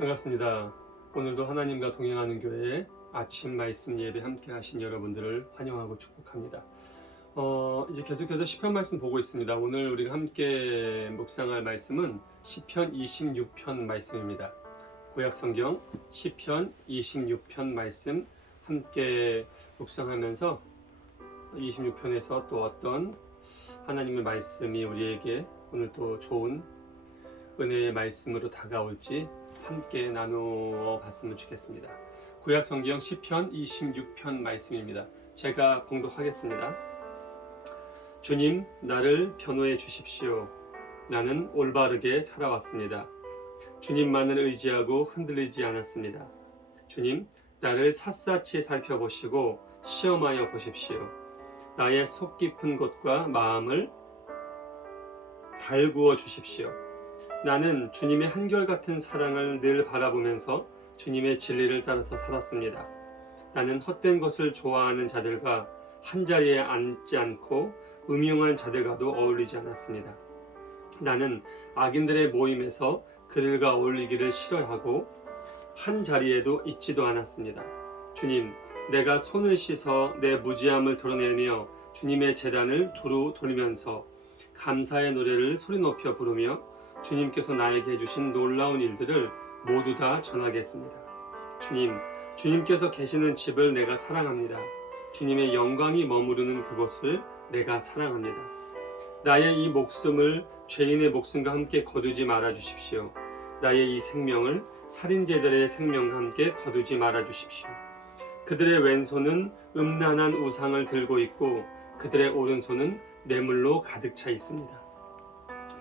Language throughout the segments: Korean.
반갑습니다. 오늘도 하나님과 동행하는 교회에 아침 말씀 예배 함께 하신 여러분들을 환영하고 축복합니다. 이제 계속해서 시편 말씀 보고 있습니다. 오늘 우리가 함께 묵상할 말씀은 시편 26편 말씀입니다. 구약 성경 시편 26편 말씀 함께 묵상하면서 26편에서 또 어떤 하나님의 말씀이 우리에게 오늘 또 좋은 은혜의 말씀으로 다가올지 함께 나누어 봤으면 좋겠습니다. 구약 성경 시편 26편 말씀입니다. 제가 봉독하겠습니다. 주님, 나를 변호해 주십시오. 나는 올바르게 살아왔습니다. 주님만을 의지하고 흔들리지 않았습니다. 주님, 나를 샅샅이 살펴보시고 시험하여 보십시오. 나의 속 깊은 곳과 마음을 달구어 주십시오. 나는 주님의 한결같은 사랑을 늘 바라보면서 주님의 진리를 따라서 살았습니다. 나는 헛된 것을 좋아하는 자들과 한자리에 앉지 않고 음흉한 자들과도 어울리지 않았습니다. 나는 악인들의 모임에서 그들과 어울리기를 싫어하고 한 자리에도 있지도 않았습니다. 주님, 내가 손을 씻어 내 무지함을 드러내며 주님의 제단을 두루 돌리면서 감사의 노래를 소리 높여 부르며 주님께서 나에게 해주신 놀라운 일들을 모두 다 전하겠습니다. 주님, 주님께서 계시는 집을 내가 사랑합니다. 주님의 영광이 머무르는 그곳을 내가 사랑합니다. 나의 이 목숨을 죄인의 목숨과 함께 거두지 말아 주십시오. 나의 이 생명을 살인죄들의 생명과 함께 거두지 말아 주십시오. 그들의 왼손은 음란한 우상을 들고 있고 그들의 오른손은 뇌물로 가득 차 있습니다.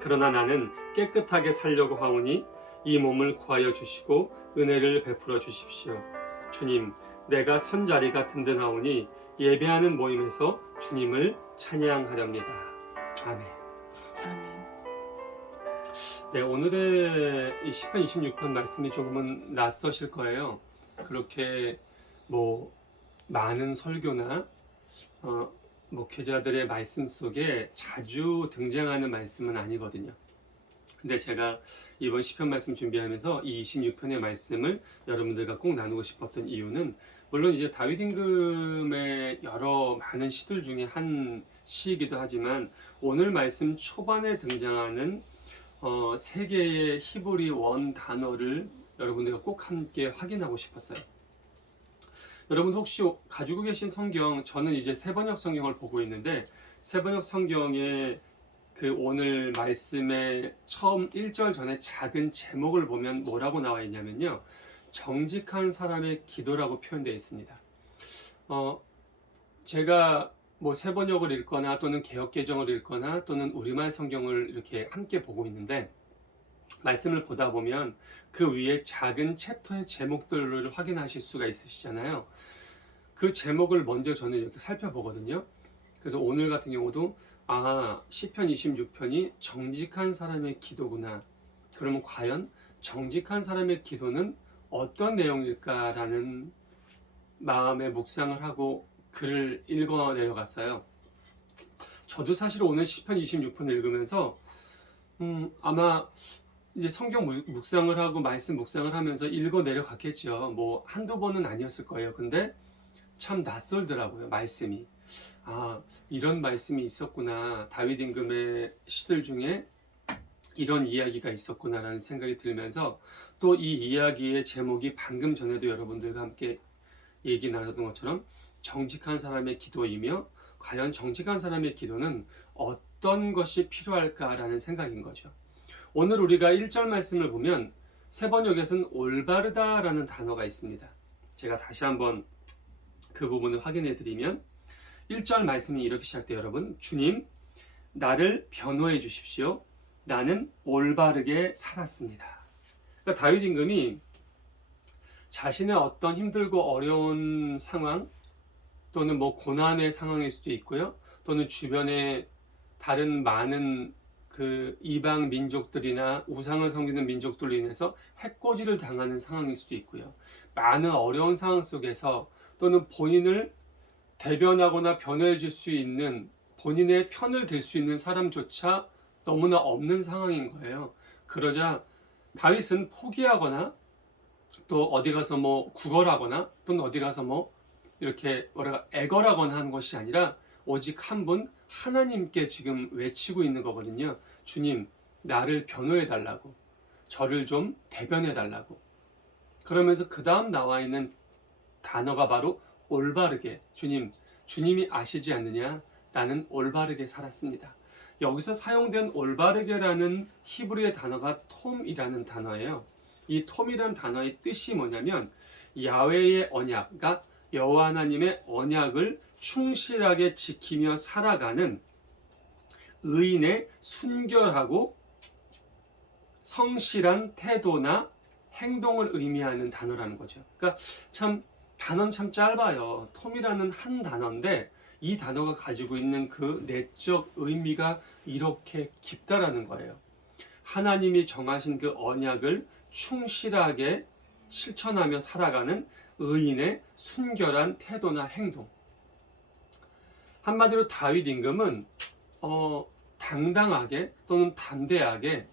그러나 나는 깨끗하게 살려고 하오니 이 몸을 구하여 주시고 은혜를 베풀어 주십시오. 주님, 내가 선 자리가 든든하오니 예배하는 모임에서 주님을 찬양하렵니다. 아멘. 네, 오늘의 이 시편 26편 말씀이 조금은 낯서실 거예요. 그렇게 많은 설교나 목회자들의 말씀 속에 자주 등장하는 말씀은 아니거든요. 근데 제가 이번 시편 말씀 준비하면서 이 26편의 말씀을 여러분들과 꼭 나누고 싶었던 이유는 물론 이제 다윗 임금의 여러 많은 시들 중에 한 시이기도 하지만 오늘 말씀 초반에 등장하는 세 개의 히브리 원 단어를 여러분들과 꼭 함께 확인하고 싶었어요. 여러분 혹시 가지고 계신 성경, 저는 이제 새번역 성경을 보고 있는데 새번역 성경의 그 오늘 말씀의 처음 1절 전에 작은 제목을 보면 뭐라고 나와 있냐면요, 정직한 사람의 기도라고 표현되어 있습니다. 제가 새번역을 읽거나 또는 개역개정을 읽거나 또는 우리말 성경을 이렇게 함께 보고 있는데 말씀을 보다 보면 그 위에 작은 챕터의 제목들을 확인하실 수가 있으시잖아요. 그 제목을 먼저 저는 이렇게 살펴보거든요. 그래서 오늘 같은 경우도 시편 26편이 정직한 사람의 기도구나. 그러면 과연 정직한 사람의 기도는 어떤 내용일까라는 마음에 묵상을 하고 글을 읽어 내려갔어요. 저도 사실 오늘 시편 26편 읽으면서 아마 이제 성경 묵상을 하고 말씀 묵상을 하면서 읽어 내려갔겠죠. 한두 번은 아니었을 거예요. 근데 참 낯설더라고요, 말씀이. 이런 말씀이 있었구나. 다윗 임금의 시들 중에 이런 이야기가 있었구나라는 생각이 들면서 또 이 이야기의 제목이 방금 전에도 여러분들과 함께 얘기 나눴던 것처럼 정직한 사람의 기도이며 과연 정직한 사람의 기도는 어떤 것이 필요할까라는 생각인 거죠. 오늘 우리가 1절 말씀을 보면 새번역에서는 올바르다라는 단어가 있습니다. 제가 다시 한번 그 부분을 확인해 드리면 1절 말씀이 이렇게 시작돼요. 여러분, 주님, 나를 변호해 주십시오. 나는 올바르게 살았습니다. 그러니까 다윗 임금이 자신의 어떤 힘들고 어려운 상황 또는 고난의 상황일 수도 있고요. 또는 주변에 다른 많은 그 이방 민족들이나 우상을 섬기는 민족들로 인해서 해코지를 당하는 상황일 수도 있고요. 많은 어려운 상황 속에서 또는 본인을 대변하거나 변호해 줄 수 있는, 본인의 편을 들 수 있는 사람조차 너무나 없는 상황인 거예요. 그러자 다윗은 포기하거나 또 어디 가서 뭐 구걸하거나 또는 어디 가서 뭐 이렇게 뭐랄까 애걸하거나 하는 것이 아니라 오직 한 분 하나님께 지금 외치고 있는 거거든요. 주님, 나를 변호해 달라고, 저를 좀 대변해 달라고. 그러면서 그 다음 나와 있는 단어가 바로 올바르게. 주님이 아시지 않느냐? 나는 올바르게 살았습니다. 여기서 사용된 올바르게라는 히브리의 단어가 톰이라는 단어예요. 이 톰이라는 단어의 뜻이 뭐냐면 야훼의 언약, 그러니까 여호와 하나님의 언약을 충실하게 지키며 살아가는 의인의 순결하고 성실한 태도나 행동을 의미하는 단어라는 거죠. 그러니까 참 단어는 참 짧아요. 톰이라는 한 단어인데 이 단어가 가지고 있는 그 내적 의미가 이렇게 깊다라는 거예요. 하나님이 정하신 그 언약을 충실하게 실천하며 살아가는 의인의 순결한 태도나 행동. 한마디로 다윗 임금은 당당하게 또는 담대하게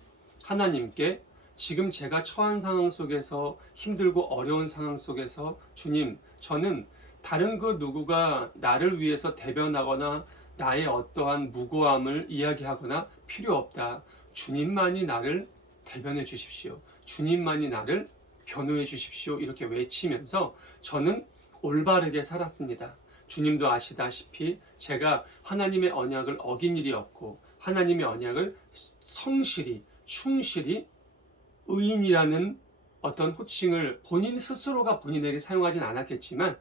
하나님께 지금 제가 처한 상황 속에서 힘들고 어려운 상황 속에서 주님, 저는 다른 그 누구가 나를 위해서 대변하거나 나의 어떠한 무고함을 이야기하거나 필요 없다. 주님만이 나를 대변해 주십시오. 주님만이 나를 변호해 주십시오. 이렇게 외치면서 저는 올바르게 살았습니다. 주님도 아시다시피 제가 하나님의 언약을 어긴 일이 없고 하나님의 언약을 성실히 충실히 의인이라는 어떤 호칭을 본인 스스로가 본인에게 사용하진 않았겠지만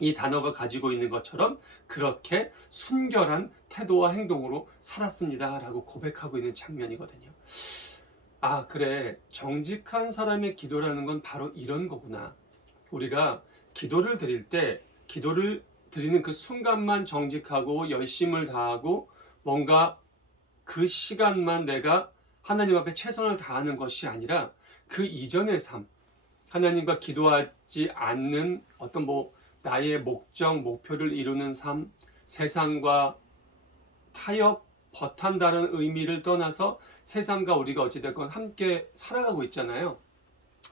이 단어가 가지고 있는 것처럼 그렇게 순결한 태도와 행동으로 살았습니다 라고 고백하고 있는 장면이거든요. 아, 그래, 정직한 사람의 기도라는 건 바로 이런 거구나. 우리가 기도를 드릴 때 기도를 드리는 그 순간만 정직하고 열심을 다하고 뭔가 그 시간만 내가 하나님 앞에 최선을 다하는 것이 아니라 그 이전의 삶, 하나님과 기도하지 않는 어떤 나의 목적, 목표를 이루는 삶, 세상과 타협, 버탄다는 의미를 떠나서 세상과 우리가 어찌됐건 함께 살아가고 있잖아요.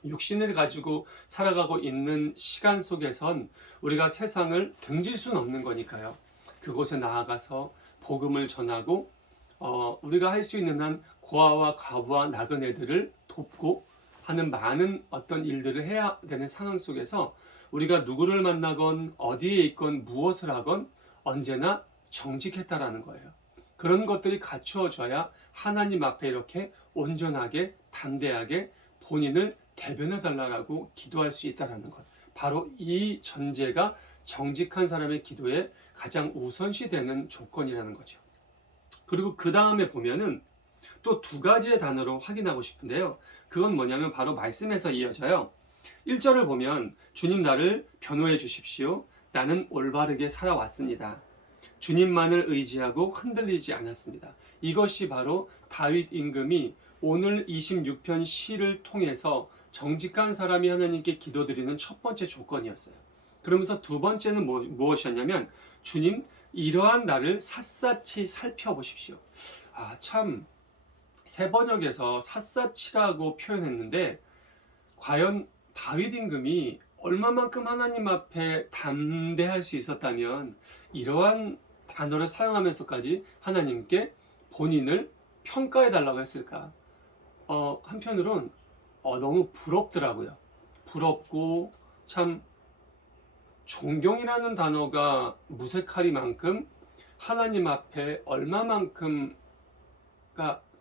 육신을 가지고 살아가고 있는 시간 속에선 우리가 세상을 등질 수는 없는 거니까요. 그곳에 나아가서 복음을 전하고 우리가 할 수 있는 한 고아와 과부와 나그네들을 돕고 하는 많은 어떤 일들을 해야 되는 상황 속에서 우리가 누구를 만나건 어디에 있건 무엇을 하건 언제나 정직했다라는 거예요. 그런 것들이 갖추어져야 하나님 앞에 이렇게 온전하게 담대하게 본인을 대변해 달라고 기도할 수 있다는 것. 바로 이 전제가 정직한 사람의 기도에 가장 우선시 되는 조건이라는 거죠. 그리고 그 다음에 보면은 또 두 가지의 단어로 확인하고 싶은데요. 그건 뭐냐면 바로 말씀에서 이어져요. 1절을 보면 주님 나를 변호해 주십시오. 나는 올바르게 살아왔습니다. 주님만을 의지하고 흔들리지 않았습니다. 이것이 바로 다윗 임금이 오늘 26편 시를 통해서 정직한 사람이 하나님께 기도드리는 첫 번째 조건이었어요. 그러면서 두 번째는 무엇이었냐면 주님 이러한 나를 샅샅이 살펴보십시오. 아, 참 새 번역에서 샅샅이라고 표현했는데 과연 다윗 임금이 얼마만큼 하나님 앞에 담대할 수 있었다면 이러한 단어를 사용하면서까지 하나님께 본인을 평가해 달라고 했을까? 한편으론 너무 부럽더라고요. 부럽고 참 존경이라는 단어가 무색하리만큼 하나님 앞에 얼마만큼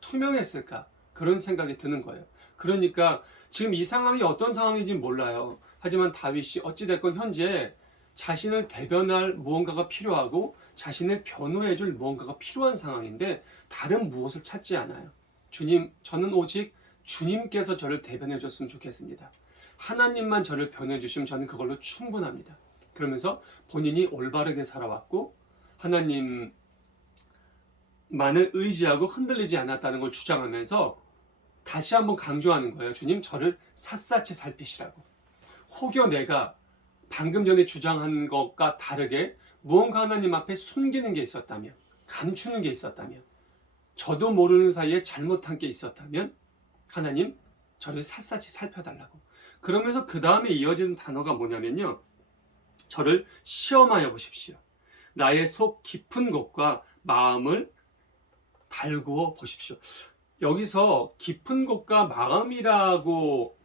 투명했을까? 그런 생각이 드는 거예요. 그러니까 지금 이 상황이 어떤 상황인지 몰라요. 하지만 다윗이 어찌됐건 현재 자신을 대변할 무언가가 필요하고 자신을 변호해줄 무언가가 필요한 상황인데 다른 무엇을 찾지 않아요. 주님, 저는 오직 주님께서 저를 대변해줬으면 좋겠습니다. 하나님만 저를 변호해주시면 저는 그걸로 충분합니다. 그러면서 본인이 올바르게 살아왔고 하나님만을 의지하고 흔들리지 않았다는 걸 주장하면서 다시 한번 강조하는 거예요. 주님, 저를 샅샅이 살피시라고. 혹여 내가 방금 전에 주장한 것과 다르게 무언가 하나님 앞에 숨기는 게 있었다면, 감추는 게 있었다면, 저도 모르는 사이에 잘못한 게 있었다면 하나님, 저를 샅샅이 살펴달라고. 그러면서 그 다음에 이어지는 단어가 뭐냐면요. 저를 시험하여 보십시오. 나의 속 깊은 곳과 마음을 달구어 보십시오. 여기서 깊은 곳과 마음이라고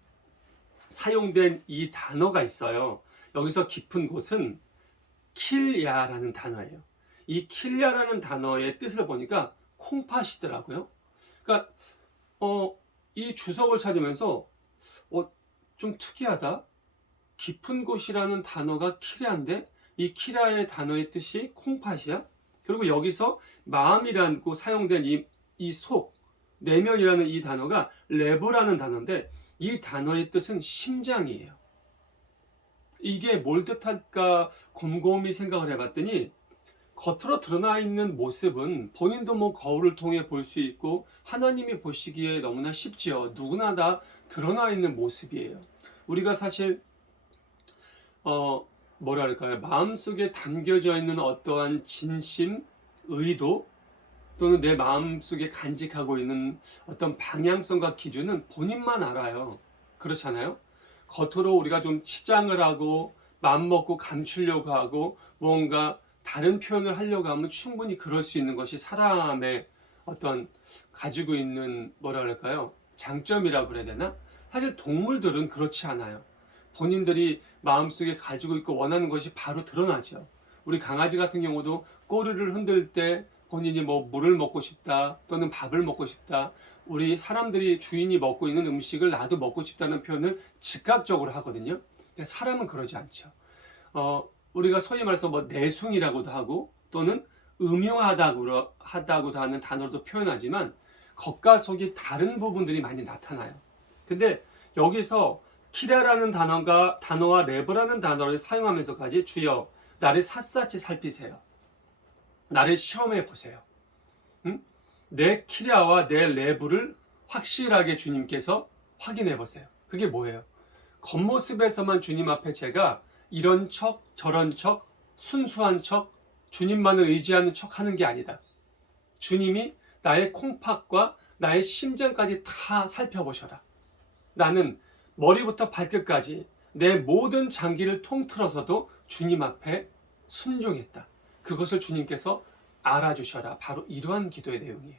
사용된 이 단어가 있어요. 여기서 깊은 곳은 킬야라는 단어예요. 이 킬야라는 단어의 뜻을 보니까 콩팥이더라고요. 그러니까 이 주석을 찾으면서 좀 특이하다. 깊은 곳이라는 단어가 킬야인데 이 킬야의 단어의 뜻이 콩팥이야. 그리고 여기서 마음이라고 사용된 이 속, 내면이라는 이 단어가 레브라는 단어인데 이 단어의 뜻은 심장이에요. 이게 뭘 뜻할까 곰곰이 생각을 해봤더니 겉으로 드러나 있는 모습은 본인도 뭐 거울을 통해 볼 수 있고 하나님이 보시기에 너무나 쉽지요. 누구나 다 드러나 있는 모습이에요. 우리가 사실 뭐랄까요, 마음속에 담겨져 있는 어떠한 진심, 의도 또는 내 마음속에 간직하고 있는 어떤 방향성과 기준은 본인만 알아요. 그렇잖아요. 겉으로 우리가 좀 치장을 하고 맘먹고 감추려고 하고 뭔가 다른 표현을 하려고 하면 충분히 그럴 수 있는 것이 사람의 어떤 가지고 있는 뭐랄까요, 장점이라고 그래야 되나? 사실 동물들은 그렇지 않아요. 본인들이 마음속에 가지고 있고 원하는 것이 바로 드러나죠. 우리 강아지 같은 경우도 꼬리를 흔들 때 본인이 뭐 물을 먹고 싶다 또는 밥을 먹고 싶다, 우리 사람들이 주인이 먹고 있는 음식을 나도 먹고 싶다는 표현을 즉각적으로 하거든요. 근데 사람은 그러지 않죠. 우리가 소위 말해서 뭐 내숭이라고도 하고 또는 음흉하다고도 하는 단어로도 표현하지만 겉과 속이 다른 부분들이 많이 나타나요. 근데 여기서 키라라는 단어와 레브라는 단어를 사용하면서까지 주여 나를 샅샅이 살피세요. 나를 시험해 보세요. 응? 내 키라와 내 레브를 확실하게 주님께서 확인해 보세요. 그게 뭐예요? 겉모습에서만 주님 앞에 제가 이런 척 저런 척 순수한 척 주님만을 의지하는 척 하는 게 아니다. 주님이 나의 콩팥과 나의 심장까지 다 살펴보셔라. 나는 머리부터 발끝까지 내 모든 장기를 통틀어서도 주님 앞에 순종했다. 그것을 주님께서 알아주셔라. 바로 이러한 기도의 내용이에요.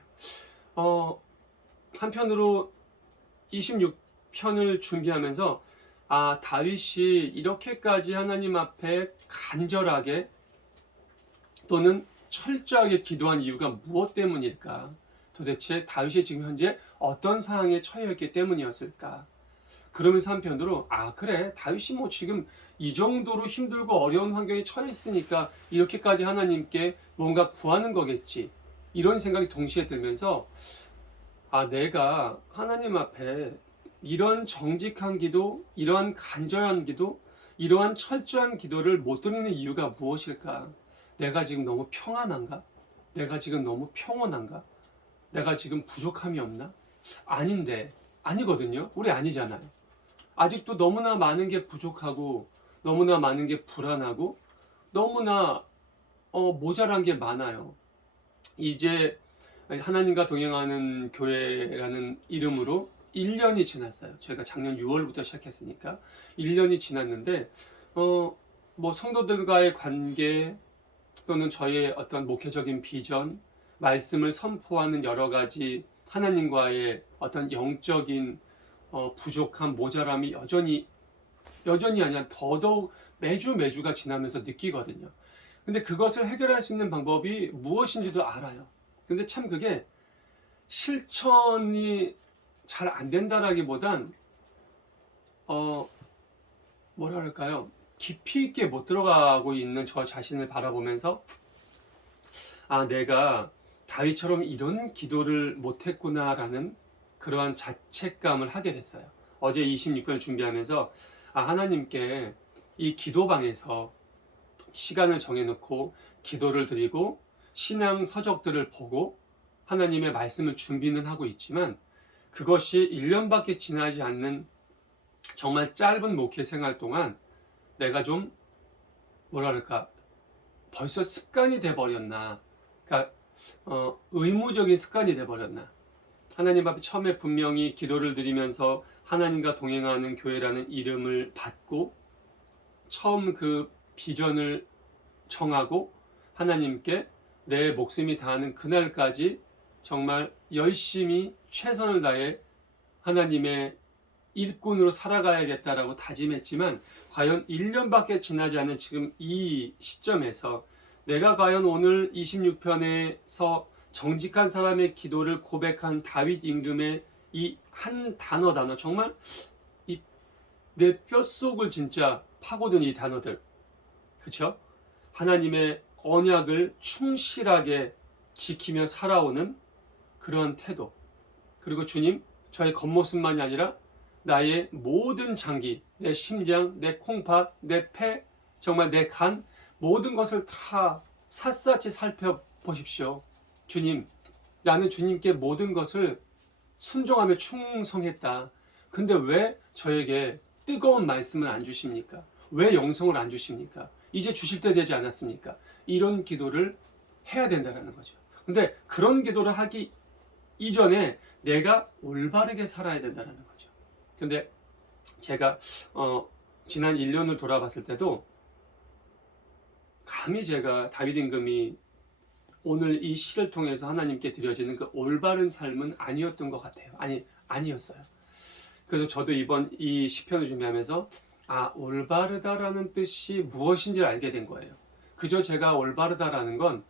한편으로 26편을 준비하면서 다윗이 이렇게까지 하나님 앞에 간절하게 또는 철저하게 기도한 이유가 무엇 때문일까? 도대체 다윗이 지금 현재 어떤 상황에 처해 있기 때문이었을까? 그러면서 한편으로 그래, 다윗이 뭐 지금 이 정도로 힘들고 어려운 환경에 처해 있으니까 이렇게까지 하나님께 뭔가 구하는 거겠지, 이런 생각이 동시에 들면서 내가 하나님 앞에 이런 정직한 기도, 이러한 간절한 기도, 이러한 철저한 기도를 못 드리는 이유가 무엇일까? 내가 지금 너무 평안한가? 내가 지금 너무 평온한가? 내가 지금 부족함이 없나? 아니거든요. 우리 아니잖아요. 아직도 너무나 많은 게 부족하고 너무나 많은 게 불안하고 너무나 모자란 게 많아요. 이제 하나님과 동행하는 교회라는 이름으로 1년이 지났어요. 저희가 작년 6월부터 시작했으니까 1년이 지났는데 뭐 성도들과의 관계 또는 저의 어떤 목회적인 비전, 말씀을 선포하는 여러 가지 하나님과의 어떤 영적인 부족함, 모자람이 여전히 아니라 더더욱 매주가 지나면서 느끼거든요. 근데 그것을 해결할 수 있는 방법이 무엇인지도 알아요. 근데 참 그게 실천이 잘 안 된다라기보단 뭐랄까요, 깊이 있게 못 들어가고 있는 저 자신을 바라보면서 내가 다윗처럼 이런 기도를 못했구나라는 그러한 자책감을 하게 됐어요. 어제 26편 준비하면서 하나님께 이 기도방에서 시간을 정해놓고 기도를 드리고 신앙 서적들을 보고 하나님의 말씀을 준비는 하고 있지만 그것이 1년밖에 지나지 않는 정말 짧은 목회 생활 동안 내가 좀 뭐랄까 벌써 습관이 돼버렸나, 그러니까 의무적인 습관이 돼버렸나, 하나님 앞에 처음에 분명히 기도를 드리면서 하나님과 동행하는 교회라는 이름을 받고 처음 그 비전을 정하고 하나님께 내 목숨이 다하는 그날까지 정말 열심히 최선을 다해 하나님의 일꾼으로 살아가야겠다라고 다짐했지만 과연 1년밖에 지나지 않은 지금 이 시점에서 내가 과연 오늘 26편에서 정직한 사람의 기도를 고백한 다윗 임금의 이 한 단어 정말 내 뼛속을 진짜 파고든 이 단어들, 그쵸? 하나님의 언약을 충실하게 지키며 살아오는 그런 태도, 그리고 주님, 저의 겉모습만이 아니라 나의 모든 장기, 내 심장, 내 콩팥, 내 폐, 정말 내 간, 모든 것을 다 샅샅이 살펴보십시오. 주님, 나는 주님께 모든 것을 순종하며 충성했다. 근데 왜 저에게 뜨거운 말씀을 안 주십니까? 왜 영성을 안 주십니까? 이제 주실 때 되지 않았습니까? 이런 기도를 해야 된다는 거죠. 근데 그런 기도를 하기 이전에 내가 올바르게 살아야 된다는 거죠. 근데 제가 지난 1년을 돌아봤을 때도 감히 제가 다윗 임금이 오늘 이 시를 통해서 하나님께 드려지는 그 올바른 삶은 아니었던 것 같아요. 아니었어요. 그래서 저도 이번 이 시편을 준비하면서 올바르다라는 뜻이 무엇인지를 알게 된 거예요. 그저 제가 올바르다라는 건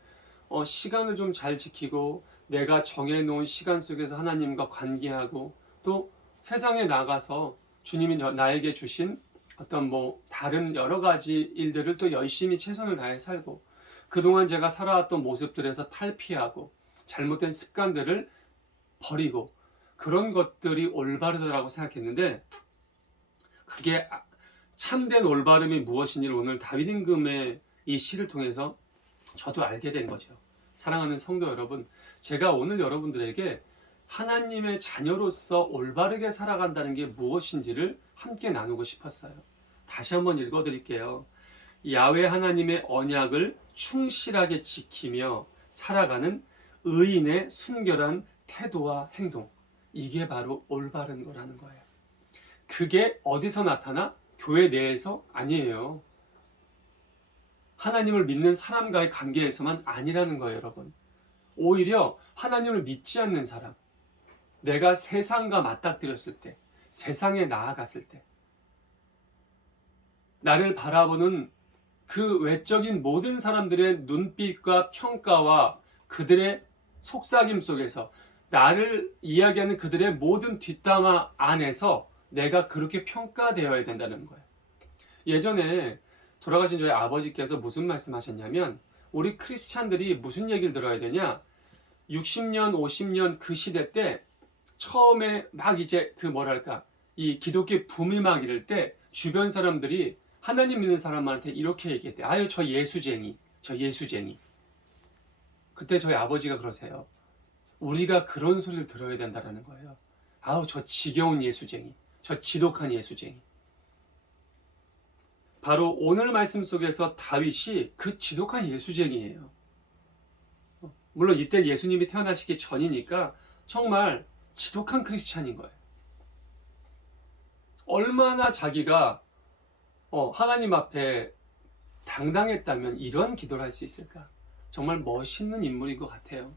시간을 좀 잘 지키고 내가 정해놓은 시간 속에서 하나님과 관계하고 또 세상에 나가서 주님이 나에게 주신 어떤 다른 여러 가지 일들을 또 열심히 최선을 다해 살고 그동안 제가 살아왔던 모습들에서 탈피하고 잘못된 습관들을 버리고 그런 것들이 올바르다라고 생각했는데 그게 참된 올바름이 무엇인지를 오늘 다윗 임금의 이 시를 통해서 저도 알게 된 거죠. 사랑하는 성도 여러분, 제가 오늘 여러분들에게 하나님의 자녀로서 올바르게 살아간다는 게 무엇인지를 함께 나누고 싶었어요. 다시 한번 읽어드릴게요. 야훼 하나님의 언약을 충실하게 지키며 살아가는 의인의 순결한 태도와 행동, 이게 바로 올바른 거라는 거예요. 그게 어디서 나타나? 교회 내에서? 아니에요. 하나님을 믿는 사람과의 관계에서만 아니라는 거예요, 여러분. 오히려 하나님을 믿지 않는 사람, 내가 세상과 맞닥뜨렸을 때, 세상에 나아갔을 때, 나를 바라보는 그 외적인 모든 사람들의 눈빛과 평가와 그들의 속삭임 속에서 나를 이야기하는 그들의 모든 뒷담화 안에서 내가 그렇게 평가되어야 된다는 거예요. 예전에 돌아가신 저희 아버지께서 무슨 말씀하셨냐면 우리 크리스찬들이 무슨 얘기를 들어야 되냐, 60년 50년 그 시대 때 처음에 막 이제 이 기독교 붐이 막 이럴 때 주변 사람들이 하나님 믿는 사람한테 이렇게 얘기했대. 아유, 저 예수쟁이. 그때 저희 아버지가 그러세요. 우리가 그런 소리를 들어야 된다는 거예요. 아우, 저 지겨운 예수쟁이. 저 지독한 예수쟁이. 바로 오늘 말씀 속에서 다윗이 그 지독한 예수쟁이에요. 물론 이때 예수님이 태어나시기 전이니까 정말 지독한 크리스찬인 거예요. 얼마나 자기가 하나님 앞에 당당했다면 이런 기도를 할 수 있을까? 정말 멋있는 인물인 것 같아요.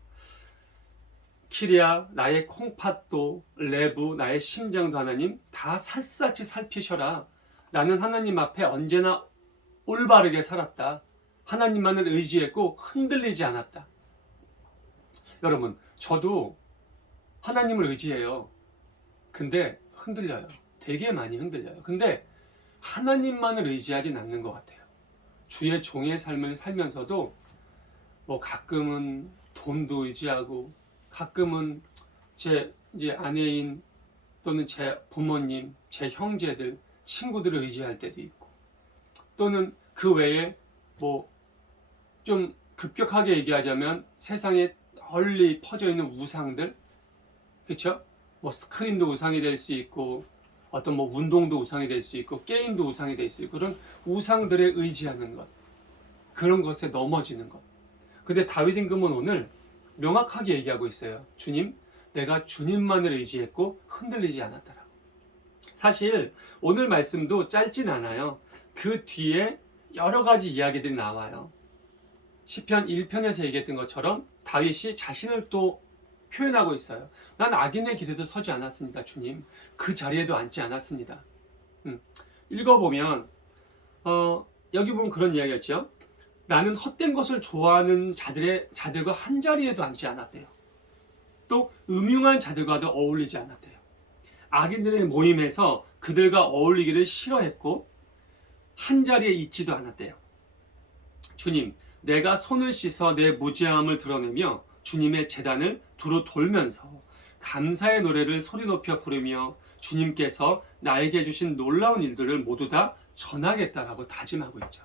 키리야, 나의 콩팥도, 레부, 나의 심장도 하나님 다 샅샅이 살피셔라. 나는 하나님 앞에 언제나 올바르게 살았다. 하나님만을 의지했고 흔들리지 않았다. 여러분, 저도 하나님을 의지해요. 근데 흔들려요. 되게 많이 흔들려요. 근데 하나님만을 의지하진 않는 것 같아요. 주의 종의 삶을 살면서도 가끔은 돈도 의지하고 가끔은 제 이제 아내인 또는 제 부모님, 제 형제들, 친구들을 의지할 때도 있고 또는 그 외에 좀 급격하게 얘기하자면 세상에 널리 퍼져 있는 우상들, 그렇죠? 스크린도 우상이 될 수 있고 어떤 운동도 우상이 될 수 있고 게임도 우상이 될 수 있고 그런 우상들에 의지하는 것, 그런 것에 넘어지는 것. 근데 다윗 임금은 오늘 명확하게 얘기하고 있어요. 주님, 내가 주님만을 의지했고 흔들리지 않았다라고. 사실 오늘 말씀도 짧진 않아요. 그 뒤에 여러 가지 이야기들이 나와요. 시편 1편에서 얘기했던 것처럼 다윗이 자신을 또 표현하고 있어요. 난 악인의 길에도 서지 않았습니다, 주님. 그 자리에도 앉지 않았습니다. 읽어보면 여기 보면 그런 이야기였죠. 나는 헛된 것을 좋아하는 자들과 한 자리에도 앉지 않았대요. 또 음흉한 자들과도 어울리지 않았대요. 악인들의 모임에서 그들과 어울리기를 싫어했고 한 자리에 있지도 않았대요. 주님, 내가 손을 씻어 내 무죄함을 드러내며 주님의 제단을 두루 돌면서 감사의 노래를 소리 높여 부르며 주님께서 나에게 주신 놀라운 일들을 모두 다 전하겠다라고 다짐하고 있죠.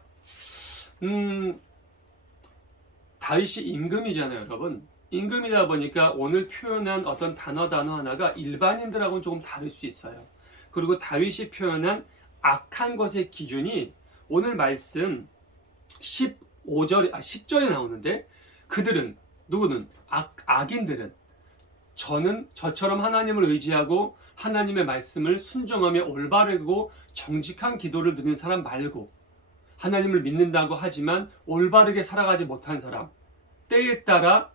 다윗이 임금이잖아요, 여러분. 임금이다 보니까 오늘 표현한 어떤 단어 하나가 일반인들하고는 조금 다를 수 있어요. 그리고 다윗이 표현한 악한 것의 기준이 오늘 말씀 10절에 나오는데, 그들은 누구는 악인들은 저처럼 하나님을 의지하고 하나님의 말씀을 순종하며 올바르고 정직한 기도를 드리는 사람 말고, 하나님을 믿는다고 하지만 올바르게 살아가지 못한 사람, 때에 따라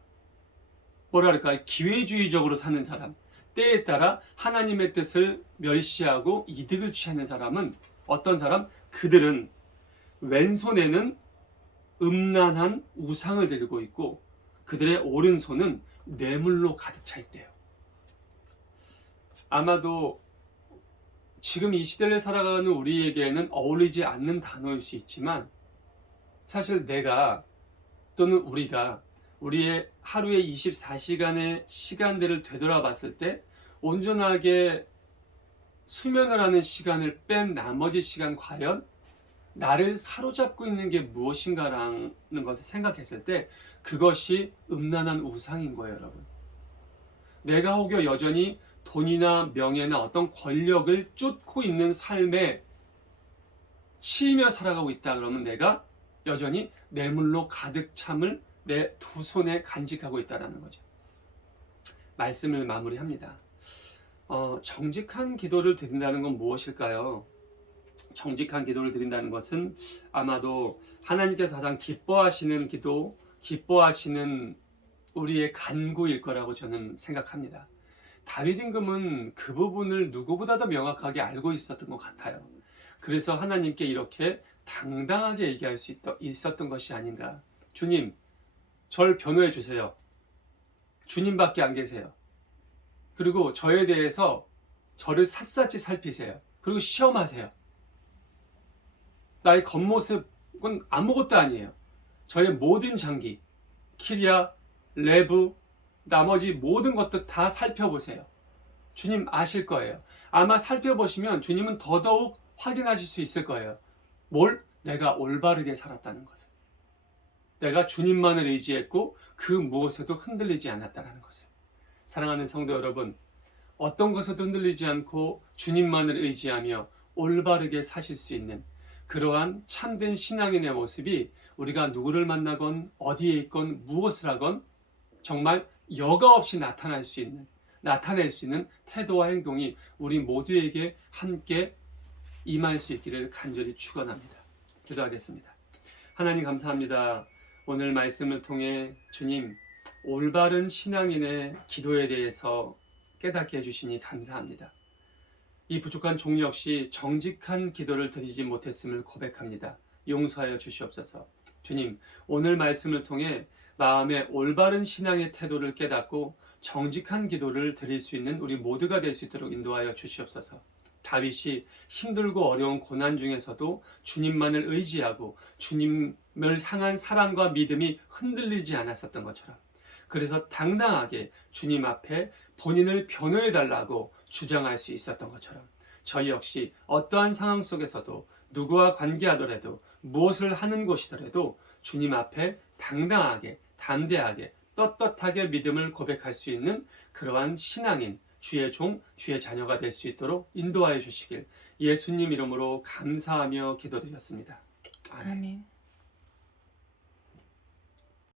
기회주의적으로 사는 사람, 때에 따라 하나님의 뜻을 멸시하고 이득을 취하는 사람은 어떤 사람? 그들은 왼손에는 음란한 우상을 들고 있고 그들의 오른손은 뇌물로 가득 차 있대요. 아마도 지금 이 시대를 살아가는 우리에게는 어울리지 않는 단어일 수 있지만, 사실 내가 또는 우리가 우리의 하루의 24시간의 시간들을 되돌아봤을 때 온전하게 수면을 하는 시간을 뺀 나머지 시간, 과연 나를 사로잡고 있는 게 무엇인가라는 것을 생각했을 때 그것이 음란한 우상인 거예요, 여러분. 내가 혹여 여전히 돈이나 명예나 어떤 권력을 쫓고 있는 삶에 치이며 살아가고 있다 그러면 내가 여전히 뇌물로 가득 참을 내 두 손에 간직하고 있다는 거죠. 말씀을 마무리합니다. 정직한 기도를 드린다는 건 무엇일까요? 정직한 기도를 드린다는 것은 아마도 하나님께서 가장 기뻐하시는 기도, 기뻐하시는 우리의 간구일 거라고 저는 생각합니다. 다윗 임금은 그 부분을 누구보다도 명확하게 알고 있었던 것 같아요. 그래서 하나님께 이렇게 당당하게 얘기할 수 있었던 것이 아닌가. 주님, 절 변호해 주세요. 주님밖에 안 계세요. 그리고 저에 대해서 저를 샅샅이 살피세요. 그리고 시험하세요. 나의 겉모습은 아무것도 아니에요. 저의 모든 장기, 키리아, 레브, 나머지 모든 것도 다 살펴보세요. 주님 아실 거예요. 아마 살펴보시면 주님은 더더욱 확인하실 수 있을 거예요. 뭘? 내가 올바르게 살았다는 것을. 내가 주님만을 의지했고 그 무엇에도 흔들리지 않았다는 것을. 사랑하는 성도 여러분, 어떤 것에도 흔들리지 않고 주님만을 의지하며 올바르게 사실 수 있는 그러한 참된 신앙인의 모습이 우리가 누구를 만나건 어디에 있건 무엇을 하건 정말 여과 없이 나타낼 수 있는 태도와 행동이 우리 모두에게 함께 임할 수 있기를 간절히 축원합니다. 기도하겠습니다. 하나님 감사합니다. 오늘 말씀을 통해 주님 올바른 신앙인의 기도에 대해서 깨닫게 해주시니 감사합니다. 이 부족한 종 역시 정직한 기도를 드리지 못했음을 고백합니다. 용서하여 주시옵소서. 주님, 오늘 말씀을 통해 마음의 올바른 신앙의 태도를 깨닫고 정직한 기도를 드릴 수 있는 우리 모두가 될 수 있도록 인도하여 주시옵소서. 다윗이 힘들고 어려운 고난 중에서도 주님만을 의지하고 주님을 향한 사랑과 믿음이 흔들리지 않았었던 것처럼, 그래서 당당하게 주님 앞에 본인을 변호해달라고 주장할 수 있었던 것처럼 저희 역시 어떠한 상황 속에서도 누구와 관계하더라도 무엇을 하는 곳이더라도 주님 앞에 당당하게 담대하게 떳떳하게 믿음을 고백할 수 있는 그러한 신앙인, 주의 종, 주의 자녀가 될 수 있도록 인도하여 주시길 예수님 이름으로 감사하며 기도드렸습니다. 아멘.